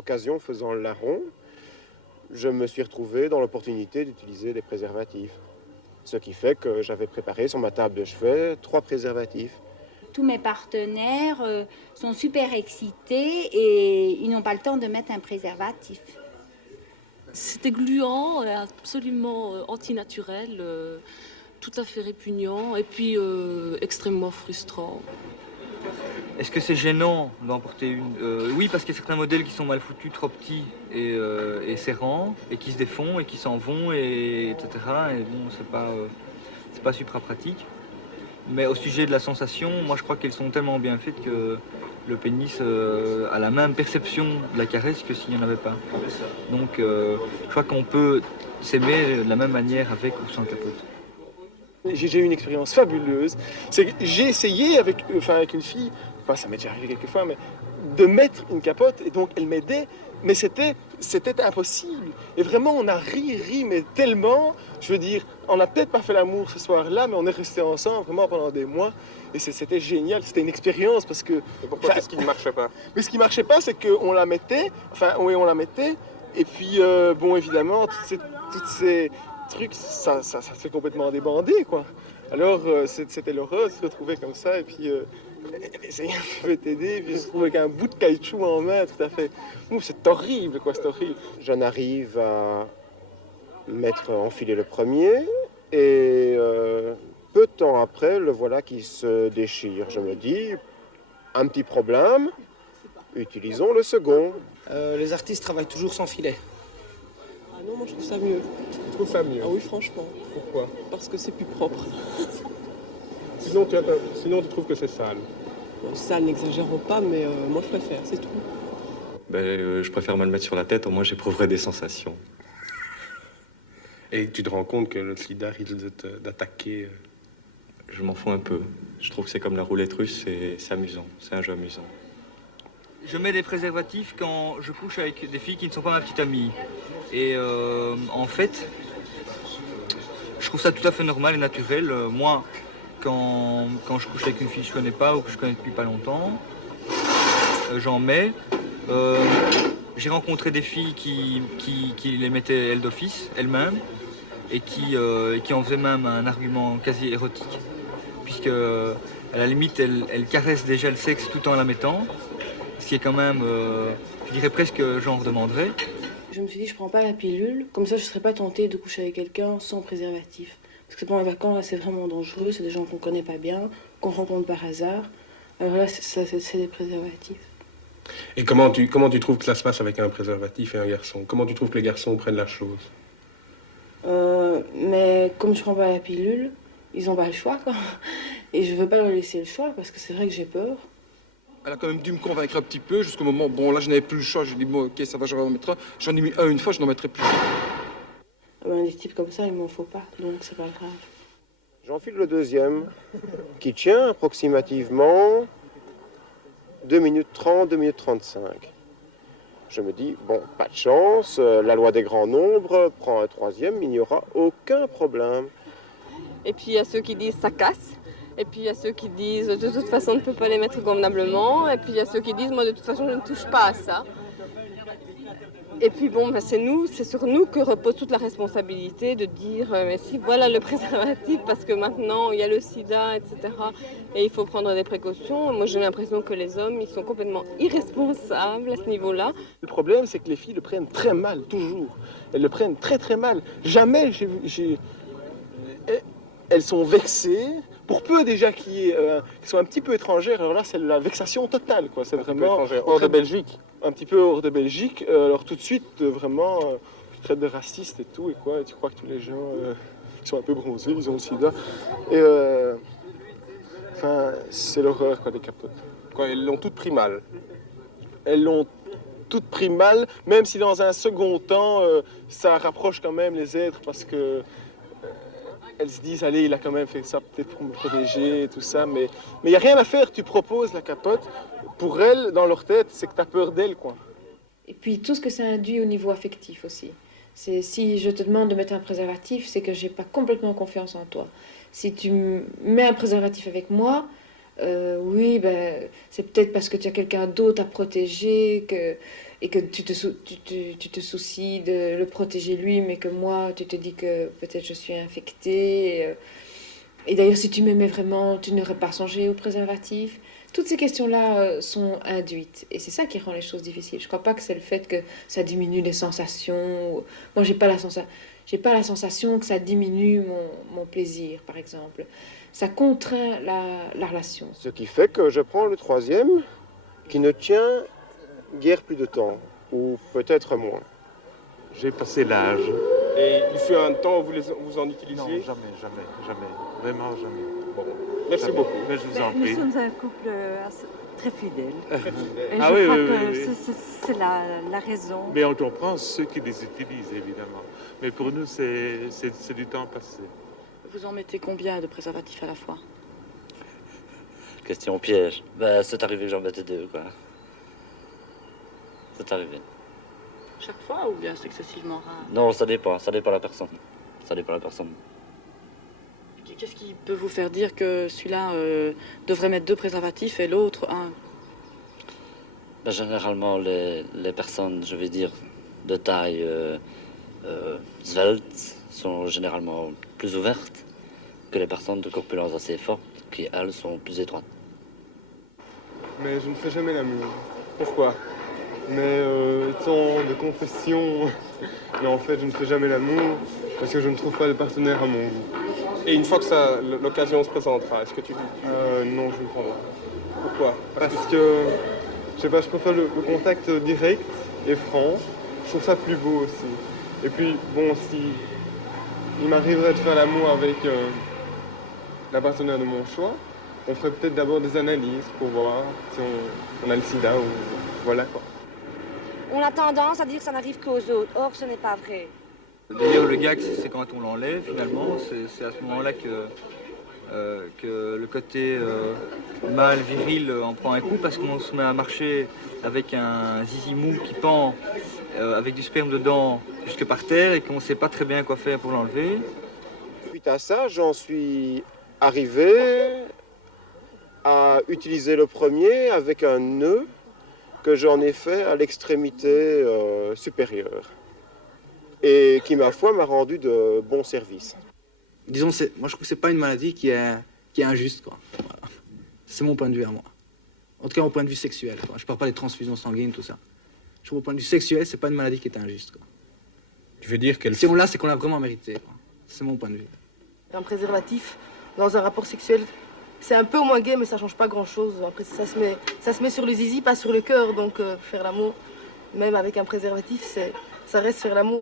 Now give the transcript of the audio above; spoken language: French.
L'occasion faisant le larron, je me suis retrouvé dans l'opportunité d'utiliser des préservatifs. Ce qui fait que j'avais préparé sur ma table de chevet 3 préservatifs. Tous mes partenaires sont super excités et ils n'ont pas le temps de mettre un préservatif. C'était gluant, absolument antinaturel, tout à fait répugnant et puis extrêmement frustrant. Est-ce que c'est gênant d'en porter une? Oui, parce qu'il y a certains modèles qui sont mal foutus, trop petits et serrants, et qui se défont et qui s'en vont, etc. Et bon, c'est pas super pratique. Mais au sujet de la sensation, moi je crois qu'elles sont tellement bien faites que le pénis a la même perception de la caresse que s'il n'y en avait pas. Donc je crois qu'on peut s'aimer de la même manière avec ou sans capote. J'ai eu une expérience fabuleuse. C'est que j'ai essayé avec une fille, enfin ça m'est déjà arrivé quelques fois, mais de mettre une capote et donc elle m'aidait, mais c'était impossible. Et vraiment on a ri, mais tellement, je veux dire, on n'a peut-être pas fait l'amour ce soir-là, mais on est restés ensemble vraiment pendant des mois. Et c'était génial, c'était une expérience parce que... Et pourquoi qu'est-ce qui ne marchait pas? Mais ce qui ne marchait pas, c'est qu'on la mettait, et puis bon évidemment, toutes ces trucs, ça se fait complètement débander, quoi. Alors, c'était l'horreur de se retrouver comme ça, et puis essayer de t'aider, puis se retrouver avec un bout de caoutchouc en main, tout à fait. C'est horrible, quoi, c'est horrible. J'en arrive à enfiler le premier, et peu de temps après, le voilà qui se déchire. Je me dis, un petit problème, utilisons le second. Les artistes travaillent toujours sans filet. Ah non, moi je trouve ça mieux. Tu trouves ça mieux? Ah oui, franchement. Pourquoi? Parce que c'est plus propre. Sinon, tu trouves que c'est sale? Sale, n'exagérons pas, mais moi je préfère, c'est tout. Je préfère me le mettre sur la tête, au moins j'éprouverai des sensations. Et tu te rends compte que le sida risque d'attaquer? Je m'en fous un peu. Je trouve que c'est comme la roulette russe, c'est amusant, c'est un jeu amusant. Je mets des préservatifs quand je couche avec des filles qui ne sont pas ma petite amie. Et en fait, je trouve ça tout à fait normal et naturel. Moi, quand je couche avec une fille que je connais pas ou que je connais depuis pas longtemps, j'en mets. J'ai rencontré des filles qui les mettaient elles d'office, elles-mêmes, et qui en faisaient même un argument quasi érotique, puisque à la limite, elles caressent déjà le sexe tout en la mettant, ce qui est quand même, je dirais presque, j'en redemanderais. Je me suis dit, je prends pas la pilule, comme ça je serais pas tentée de coucher avec quelqu'un sans préservatif. Parce que pendant les vacances, là, c'est vraiment dangereux, c'est des gens qu'on connaît pas bien, qu'on rencontre par hasard. Alors là, c'est des préservatifs. Et comment tu trouves que ça se passe avec un préservatif et un garçon? Comment tu trouves que les garçons prennent la chose? Mais comme je prends pas la pilule, ils ont pas le choix, quoi. Et je veux pas leur laisser le choix, parce que c'est vrai que j'ai peur. Elle a quand même dû me convaincre un petit peu, jusqu'au moment, bon là je n'avais plus le choix, je dis bon ok ça va, je vais en mettre un. J'en ai mis un une fois, je n'en mettrai plus. Des types comme ça, il m'en faut pas, donc c'est pas grave. J'enfile le deuxième, qui tient approximativement 2 minutes 30, 2 minutes 35. Je me dis, bon, pas de chance, la loi des grands nombres prend un troisième, il n'y aura aucun problème. Et puis il y a ceux qui disent ça casse. Et puis il y a ceux qui disent de toute façon on ne peut pas les mettre convenablement. Et puis il y a ceux qui disent moi de toute façon je ne touche pas à ça. Et puis bon, c'est sur nous que repose toute la responsabilité de dire mais si voilà le préservatif parce que maintenant il y a le sida, etc. Et il faut prendre des précautions. Moi j'ai l'impression que les hommes ils sont complètement irresponsables à ce niveau-là. Le problème c'est que les filles le prennent très mal, toujours. Elles le prennent très très mal. Jamais elles sont vexées. Pour peu déjà qui sont un petit peu étrangères, alors là c'est la vexation totale, quoi. C'est vraiment hors de Belgique. Un petit peu hors de Belgique. Alors tout de suite vraiment tu traites de raciste et tout et quoi. Et tu crois que tous les gens qui sont un peu bronzés, ils ont le sida. Et c'est l'horreur quoi des capotes. Quoi, elles l'ont toutes pris mal. Elles l'ont toutes pris mal, même si dans un second temps ça rapproche quand même les êtres parce que elles se disent, allez, il a quand même fait ça peut-être pour me protéger et tout ça, mais il n'y a rien à faire, tu proposes la capote. Pour elles, dans leur tête, c'est que tu as peur d'elles, quoi. Et puis tout ce que ça induit au niveau affectif aussi. Si je te demande de mettre un préservatif, c'est que j'ai pas complètement confiance en toi. Si tu mets un préservatif avec moi, oui, c'est peut-être parce que tu as quelqu'un d'autre à protéger, et que tu te soucies de le protéger lui, mais que moi, tu te dis que peut-être je suis infectée. Et d'ailleurs, si tu m'aimais vraiment, tu n'aurais pas songé au préservatif. Toutes ces questions-là sont induites. Et c'est ça qui rend les choses difficiles. Je ne crois pas que c'est le fait que ça diminue les sensations. Moi, j'ai pas la sensation que ça diminue mon plaisir, par exemple. Ça contraint la relation. Ce qui fait que je prends le troisième, qui ne tient guère plus de temps, ou peut-être moins. J'ai passé l'âge. Et il fut un temps où vous en utilisiez? Non, jamais. Vraiment jamais. Bon, merci beaucoup. Mais je vous en prie. Nous sommes un couple très fidèle. Et Ah je oui, crois oui, que oui, oui. c'est la raison. Mais on comprend ceux qui les utilisent, évidemment. Mais pour nous, c'est du temps passé. Vous en mettez combien de préservatifs à la fois? Question piège. Ben, c'est arrivé que j'en mettais 2, quoi. C'est arrivé. Chaque fois ou bien c'est excessivement rare? Non, ça dépend la personne. Ça dépend la personne. Qu'est-ce qui peut vous faire dire que celui-là devrait mettre 2 préservatifs et l'autre 1? Ben, généralement, les personnes, je vais dire, de taille svelte sont généralement plus ouvertes que les personnes de corpulence assez forte qui, elles, sont plus étroites. Mais je ne fais jamais l'amour. Pourquoi? Mais étant de confession, mais en fait je ne fais jamais l'amour parce que je ne trouve pas de partenaire à mon goût. Et une fois que l'occasion se présentera, est-ce que tu dis? Non, je ne prends pas. Pourquoi? Parce que, je sais pas, je préfère le contact direct et franc. Je trouve ça plus beau aussi. Et puis, bon, si il m'arriverait de faire l'amour avec la partenaire de mon choix, on ferait peut-être d'abord des analyses pour voir si on a le sida ou voilà quoi. On a tendance à dire que ça n'arrive qu'aux autres. Or, ce n'est pas vrai. D'ailleurs, le gag, c'est quand on l'enlève, finalement. C'est à ce moment-là que le côté mâle, viril, en prend un coup parce qu'on se met à marcher avec un zizi mou qui pend avec du sperme dedans jusque par terre et qu'on ne sait pas très bien quoi faire pour l'enlever. Suite à ça, j'en suis arrivé à utiliser le premier avec un nœud que j'en ai fait à l'extrémité supérieure et qui, ma foi, m'a rendu de bons services. Disons, moi je trouve que c'est pas une maladie qui est injuste, quoi. Voilà. C'est mon point de vue à moi. En tout cas, mon point de vue sexuel, quoi. Je parle pas des transfusions sanguines, tout ça. Je trouve au point de vue sexuel, c'est pas une maladie qui est injuste, quoi. Tu veux dire qu'elle... Si on l'a, c'est qu'on l'a vraiment mérité, quoi. C'est mon point de vue. Un préservatif dans un rapport sexuel, c'est un peu moins gay, mais ça change pas grand-chose. Après, ça se met sur le zizi, pas sur le cœur. Donc, faire l'amour, même avec un préservatif, ça reste faire l'amour.